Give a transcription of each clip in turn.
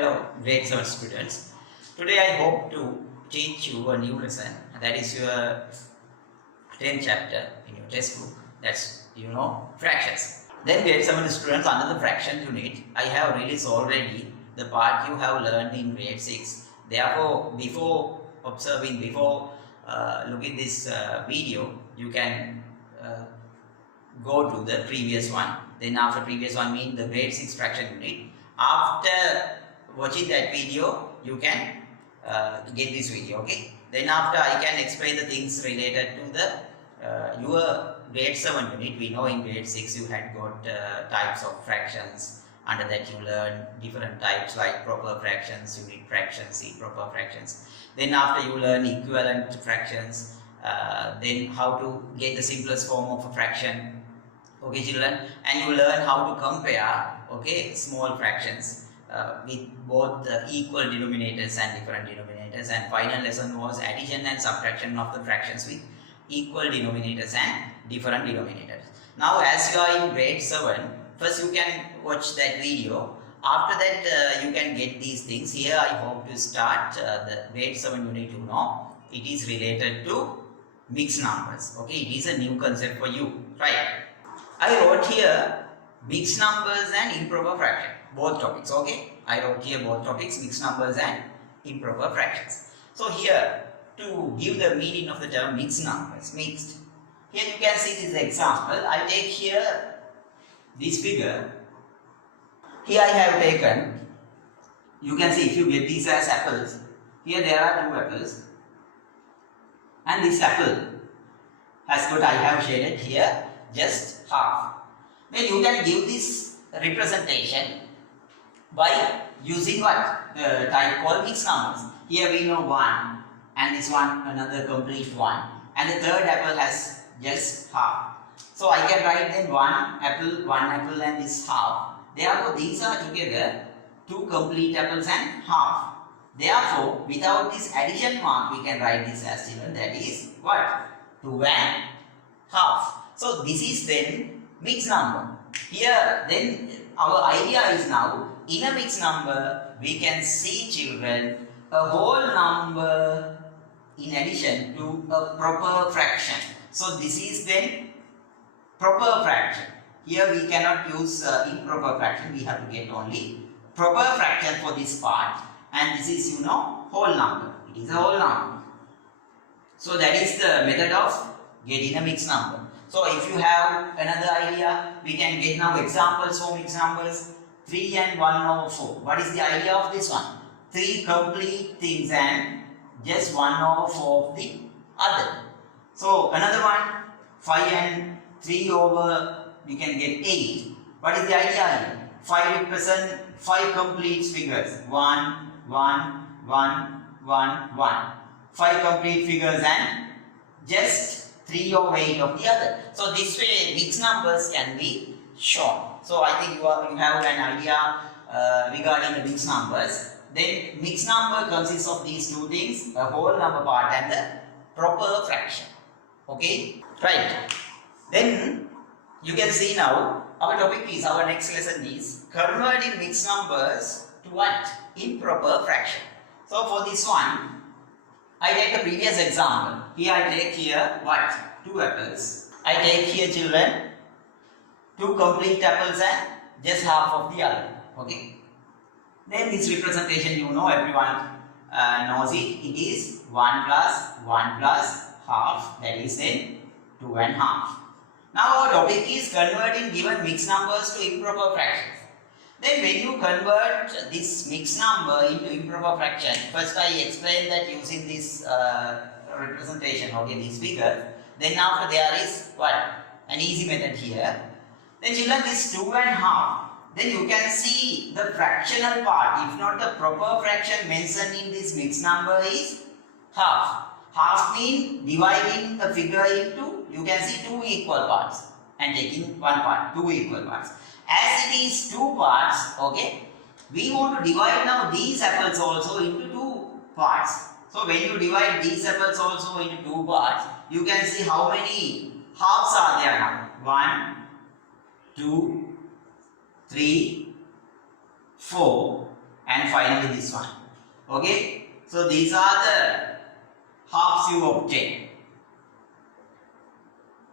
Hello, grade 7 students. Today I hope to teach you a new lesson, that is your 10th chapter in your textbook. That's fractions. Then grade 7 students, under the fraction unit, I have released already the part you have learned in grade 6. Therefore, before looking this video, you can go to the previous one. Then after previous one means the grade 6 fraction unit. After watching that video, you can get this video, okay? Then after I can explain the things related to the your grade 7 unit. We know in grade 6 you had got types of fractions. Under that you learn different types like proper fractions, unit fractions, improper fractions. Then after you learn equivalent fractions, then how to get the simplest form of a fraction, okay children, and you learn how to compare, okay, small fractions with both the equal denominators and different denominators. And final lesson was addition and subtraction of the fractions with equal denominators and different denominators. Now as you are in grade 7, first you can watch that video. After that you can get these things. Here I hope to start the grade 7 unit. It is related to mixed numbers, okay? It is a new concept for you, right? I wrote here mixed numbers and improper fraction, both topics, okay? I wrote here both topics, mixed numbers and improper fractions. So here, to give the meaning of the term mixed numbers, mixed, here you can see this example. I take here this figure. Here I have taken, you can see if you get these as apples, here there are two apples, and this apple has got, I have shaded here just half. Then you can give this representation by using what? The type called mixed numbers. Here we know 1, and this one another complete 1, and the third apple has just half. So I can write then one apple and this half. Therefore these are together two complete apples and half. Therefore without this addition mark we can write this as children, that is what? 2 and half. So this is then mixed number. Here then our idea is now in a mixed number we can see children a whole number in addition to a proper fraction. So this is then proper fraction. Here we cannot use improper fraction, we have to get only proper fraction for this part, and this is whole number. It is a whole number. So that is the method of getting a mixed number. So if you have another idea, we can get now examples for mixed numbers. 3 and 1/4. What is the idea of this one? 3 complete things and just 1/4 of the other. So another one, 5 and 3/, we can get 8. What is the idea here? 5 represent 5 complete figures. 1, 1, 1, 1, 1. 5 complete figures and just 3/8 of the other. So this way mixed numbers can be shown. So I think you have an idea regarding the mixed numbers. Then mixed number consists of these two things, a whole number part and the proper fraction. Okay, right? Then you can see now our topic is, our next lesson is converting mixed numbers to what? Improper fraction. So for this one, I take the previous example. Here I take here what? 2 apples. I take here children 2 complete apples and just half of the other. Okay. Then this representation everyone knows it. It is 1 plus 1 plus half, that is then 2 and half. Now our topic is converting given mixed numbers to improper fractions. Then when you convert this mixed number into improper fraction, first I explained that using this representation, okay, this figure. Then after there is what? An easy method here. Then children, this 2 and half, then you can see the fractional part, if not the proper fraction mentioned in this mixed number is half. Half means dividing the figure into, you can see 2 equal parts and taking one part, 2 equal parts. As it is 2 parts, okay, we want to divide now these apples also into 2 parts. So when you divide these apples also into 2 parts, you can see how many halves are there now. 1, 2, 3, 4, and finally this one. Okay, so these are the halves you obtain.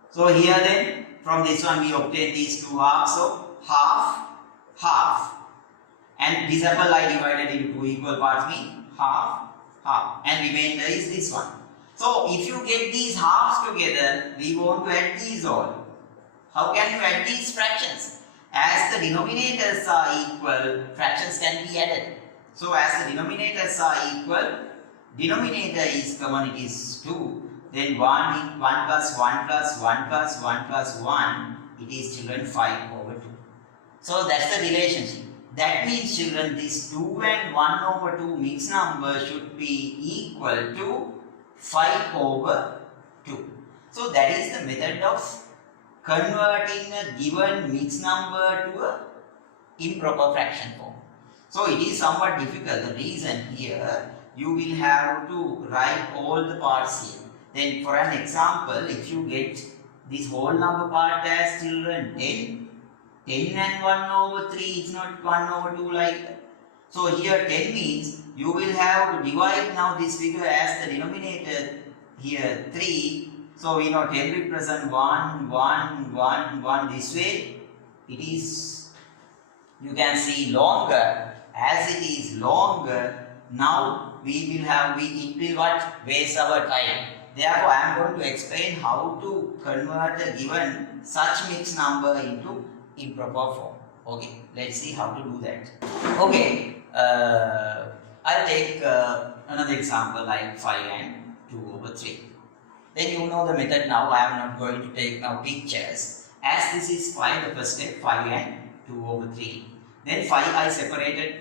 So here then from this one we obtain these two halves. So half, half, and this apple I divided into two equal parts mean half, half, and remainder is this one. So if you get these halves together, we want to add these all. How can you add these fractions? As the denominators are equal, fractions can be added. So as the denominators are equal, denominator is common, it is 2. Then 1 plus 1 plus 1 plus 1 plus 1, it is children 5 over 2. So that's the relationship. That means children, this 2 and 1 over 2 mixed number should be equal to 5 over 2. So that is the method of converting a given mixed number to a improper fraction form. So it is somewhat difficult. The reason here, you will have to write all the parts here. Then for an example, if you get this whole number part as children 10 and 1 over 3 is not 1 over 2 like that. So here 10 means you will have to divide now this figure as the denominator here 3. So we know 10 represent 1, 1, 1, 1 this way. It is, you can see longer. As it is longer, now we will have, it will what? Waste our time. Therefore, I am going to explain how to convert a given such mixed number into improper form. Okay, let's see how to do that. Okay, I'll take another example like 5 and 2 over 3. Then you know the method now. I am not going to take now pictures. As this is 5, the first step 5 and 2 over 3. Then 5 I separated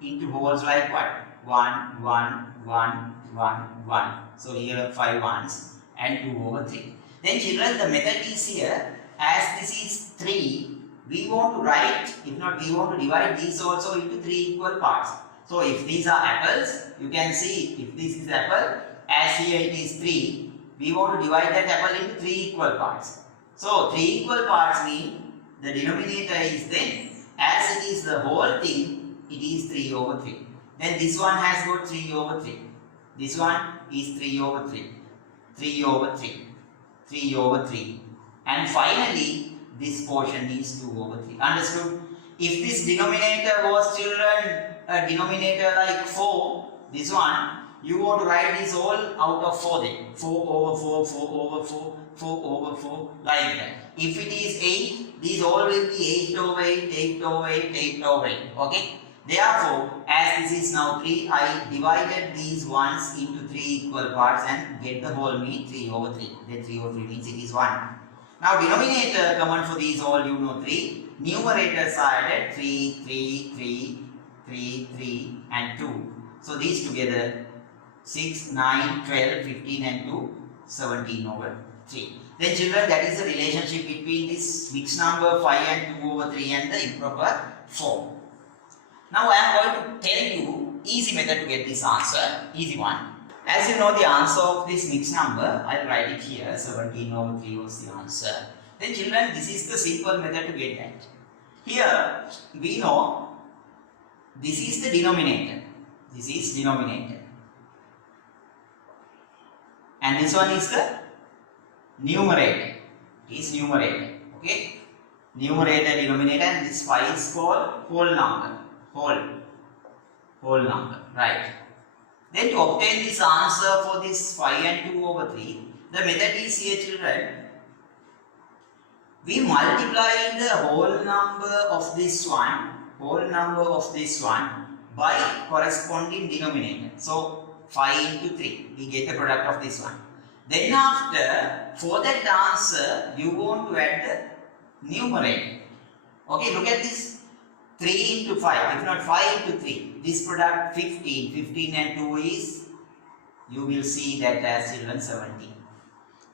into wholes like what? 1, 1, 1, 1, 1. So here 5 ones and 2 over 3. Then children, the method is here. As this is 3, we want to write, if not we want to divide these also into 3 equal parts. So if these are apples, you can see if this is apple, as here it is 3, we want to divide that apple into 3 equal parts. So 3 equal parts mean the denominator is then, as it is the whole thing, it is 3 over 3. Then this one has got 3 over 3. This one is 3 over 3. 3 over 3. 3 over 3. And finally, this portion is 2 over 3. Understood? If this denominator was children, a denominator like 4, this one, you want to write this all out of 4 then. 4 over 4, 4 over 4, 4 over 4, like that. If it is 8, these all will be 8 over 8, 8 over 8, 8 over 8. Okay? Therefore, as this is now 3, I divided these ones into 3 equal parts and get the whole mean 3 over 3. Then 3 over 3 means it is 1. Now denominator common for these all you know 3. Numerators are added 3, 3, 3, 3, 3 and 2. So these together 6, 9, 12, 15 and 2, 17 over 3. Then children, that is the relationship between this mixed number 5 and 2 over 3 and the improper form. Now I am going to tell you easy method to get this answer, easy one. As you know the answer of this mixed number, I will write it here, 17 over 3 was the answer. Then children, this is the simple method to get that. Here we know this is the denominator. This is denominator. And this one is the numerator. It is numerator. Okay? Numerator, denominator, and this 5 is called whole number. Whole number. Right. Then to obtain this answer for this 5 and 2 over 3, the method is here children. We multiply the whole number of this one, by corresponding denominator. So 5 into 3, we get the product of this one. Then after, for that answer, you want to add the numerator. Okay, look at this. 3 into 5, if not 5 into 3, this product 15, 15 and 2 is, you will see that as children 17.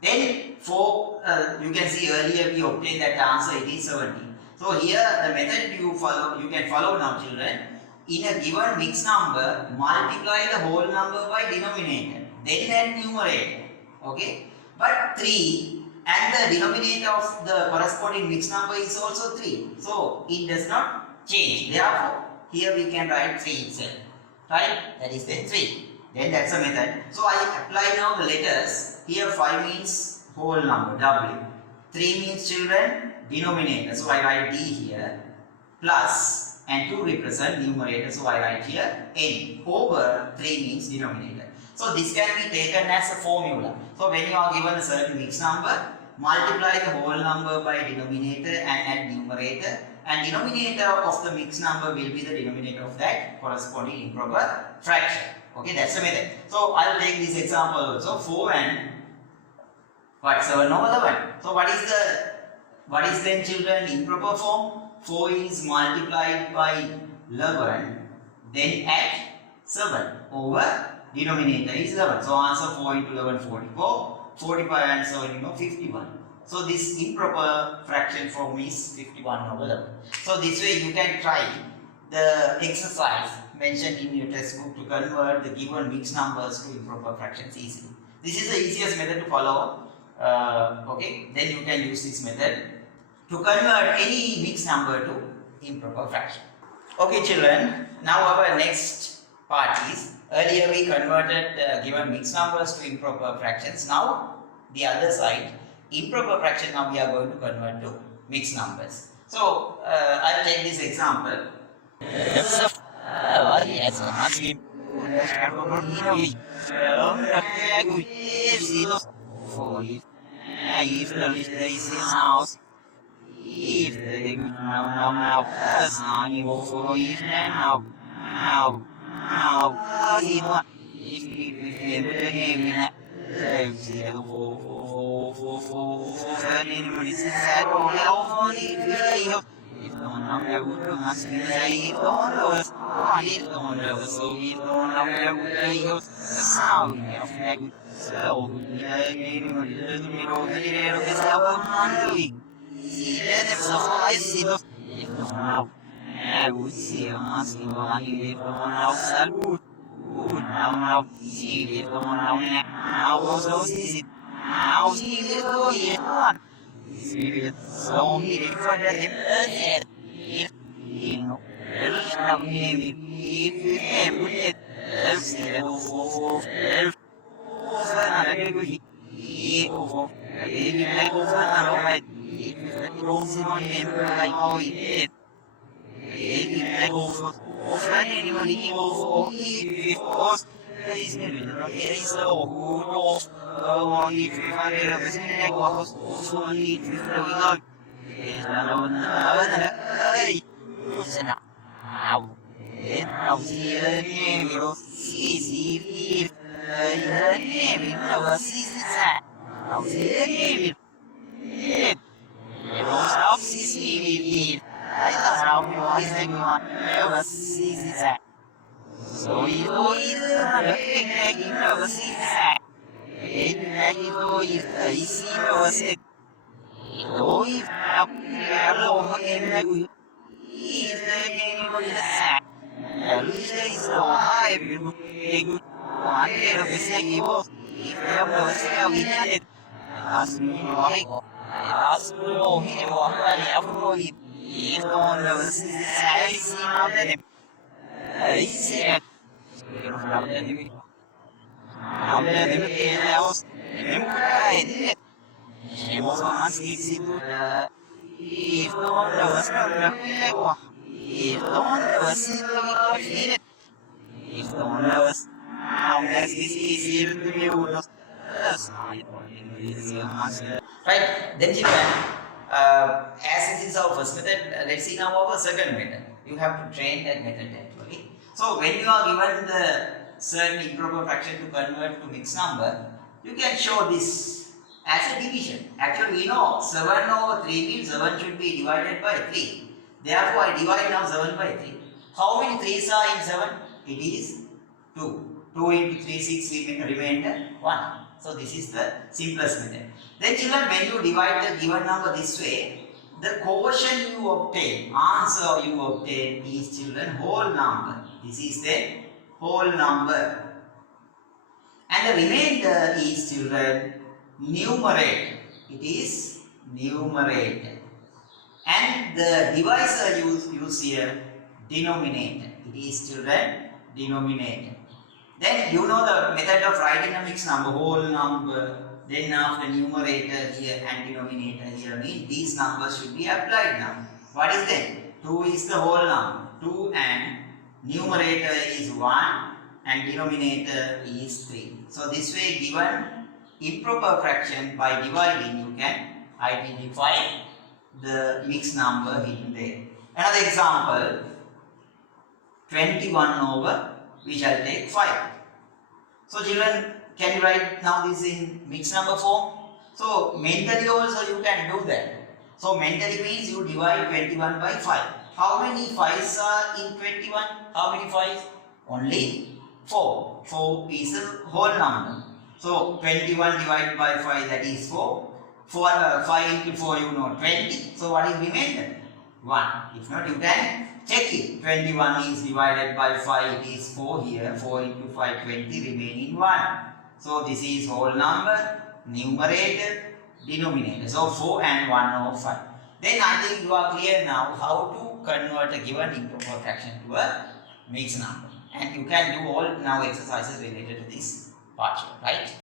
Then for, you can see earlier we obtained that answer, it is 17. So here the method you can follow now children. In a given mixed number, multiply the whole number by denominator, then add numerator. Okay, but 3 and the denominator of the corresponding mixed number is also 3. So it does not change. Therefore, here we can write 3 itself, right? That is then 3. Then that's a method. So I apply now the letters. Here 5 means whole number, W. 3 means children, denominator. So I write D here, plus, and 2 represent numerator. So I write here N. Over 3 means denominator. So this can be taken as a formula. So when you are given a certain mixed number, multiply the whole number by denominator and add numerator, and denominator of the mixed number will be the denominator of that corresponding improper fraction. Okay, that's the method. So I'll take this example also. 4 and what, 7 over 11. So what is then children improper form? 4 is multiplied by 11, then add 7 over denominator is 11. So answer 4 into 11, 44. 45 and 7, 51. So this improper fraction form is 51 over 11. So this way you can try the exercise mentioned in your textbook to convert the given mixed numbers to improper fractions easily. This is the easiest method to follow. Okay, then you can use this method to convert any mixed number to improper fraction. Okay children, now our next part is, earlier we converted given mixed numbers to improper fractions. Now the other side, improper fraction, now we are going to convert to mixed numbers. So I'll take this example. Right, then children, as this is our first method, let's see now our second method. You have to train that method actually. So when you are given the certain improper fraction to convert to mixed number, you can show this as a division. Actually we know 7 over 3 means 7 should be divided by 3. Therefore I divide now 7 by 3. How many 3's are in 7? It is 2. 2 into 3, 6, remainder 1. So this is the simplest method. Then children, when you divide the given number this way, the quotient you obtain, answer you obtain is children whole number. This is the whole number. And the remainder is children numerator. It is numerator. And the divisor use here denominator. It is children denominator. Then you know the method of writing a mixed number, whole number. Then after numerator here and denominator here means these numbers should be applied now. What is that? 2 is the whole number. 2 and numerator is 1 and denominator is 3. So this way given improper fraction by dividing you can identify the mixed number hidden there. Another example 21 over we shall take 5. So children, can you write now this in mixed number form? So mentally also you can do that. So mentally means you divide 21 by 5. How many 5s are in 21? How many 5s? Only 4. 4 is a whole number. So 21 divided by 5, that is 4. 5 into 4 you know 20. So what is remainder? 1. If not you can check it. 21 is divided by 5, it is 4 here. 4 into 5, 20, remaining 1. So this is whole number, numerator, denominator. So 4 and 1 over 5. Then I think you are clear now how to convert a given improper fraction to a mixed number. And you can do all now exercises related to this part, right?